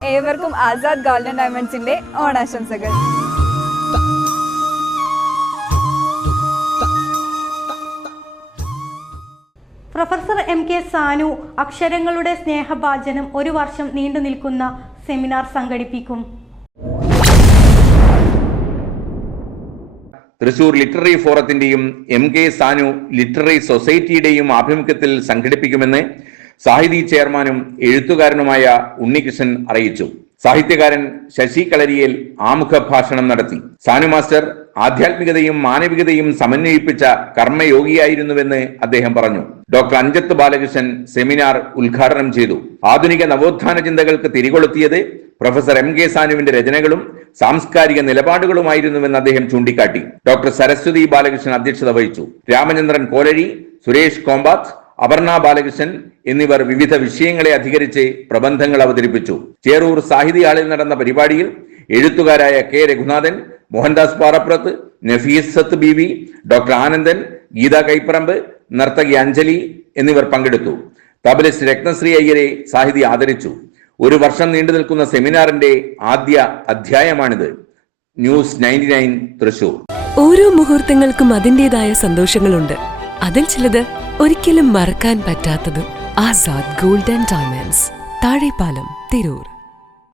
ഏവർക്കും ആസാദ് ഗോൾഡൻ ഡയമണ്ട്സിന്റെ ഓണാശംസകൾ. Professor MK Sanu അക്ഷരങ്ങളുടെ സ്നേഹഭാജനം ഒരു വർഷം നീണ്ടു നിൽക്കുന്ന സെമിനാർ സംഘടിപ്പിക്കും. തൃശൂർ ലിറ്റററി ഫോറത്തിന്റെയും MK സാനു ലിറ്റററി സൊസൈറ്റിയുടെയും ആഭിമുഖ്യത്തിൽ സംഘടിപ്പിക്കുമെന്ന് സാഹിതി ചെയർമാനും എഴുത്തുകാരനുമായ ഉണ്ണികൃഷ്ണൻ അറിയിച്ചു. സാഹിത്യകാരൻ ശശി കളരിയേൽ ആമുഖ ഭാഷണം നടത്തി. സാനു മാസ്റ്റർ ആധ്യാത്മികതയും മാനവികതയും സമന്വയിപ്പിച്ച കർമ്മയോഗിയായിരുന്നുവെന്ന് അദ്ദേഹം പറഞ്ഞു. ഡോക്ടർ അഞ്ചത്ത് ബാലകൃഷ്ണൻ സെമിനാർ ഉദ്ഘാടനം ചെയ്തു. ആധുനിക നവോത്ഥാന ചിന്തകൾക്ക് തിരികൊളുത്തിയത് പ്രൊഫസർ MK സാനുവിന്റെ രചനകളും സാംസ്കാരിക നിലപാടുകളുമായിരുന്നുവെന്ന് അദ്ദേഹം ചൂണ്ടിക്കാട്ടി. ഡോക്ടർ സരസ്വതി ബാലകൃഷ്ണൻ അധ്യക്ഷത വഹിച്ചു. രാമചന്ദ്രൻ കോലഴി, സുരേഷ് കോമ്പാത്ത്, അപർണ ബാലകൃഷ്ണൻ എന്നിവർ വിവിധ വിഷയങ്ങളെ അധികരിച്ച് പ്രബന്ധങ്ങൾ അവതരിപ്പിച്ചു. ചേറൂർ സാഹിതി ഹാളിൽ നടന്ന പരിപാടിയിൽ എഴുത്തുകാരായ K രഘുനാഥൻ, മോഹൻദാസ് പാറപ്പുറത്ത്, നഫീസത്ത് ബീവി, ഡോക്ടർ ആനന്ദൻ, ഗീത കൈപ്പറമ്പ്, നർത്തകി അഞ്ജലി എന്നിവർ പങ്കെടുത്തു. തബലിസ്റ്റ് രത്നശ്രീ അയ്യരെ സാഹിതി ആദരിച്ചു. ഒരു വർഷം നീണ്ടു നിൽക്കുന്ന സെമിനാറിന്റെ ആദ്യ അധ്യായമാണിത്. ന്യൂസ് 99 തൃശൂർ. ഓരോ മുഹൂർത്തങ്ങൾക്കും അതിൻ്റെതായ സന്തോഷങ്ങളുണ്ട്. അതിൽ ചിലത് ഒരിക്കലും മറക്കാൻ പറ്റാത്തതും. Azad golden diamonds, Thazhepalam, Tirur.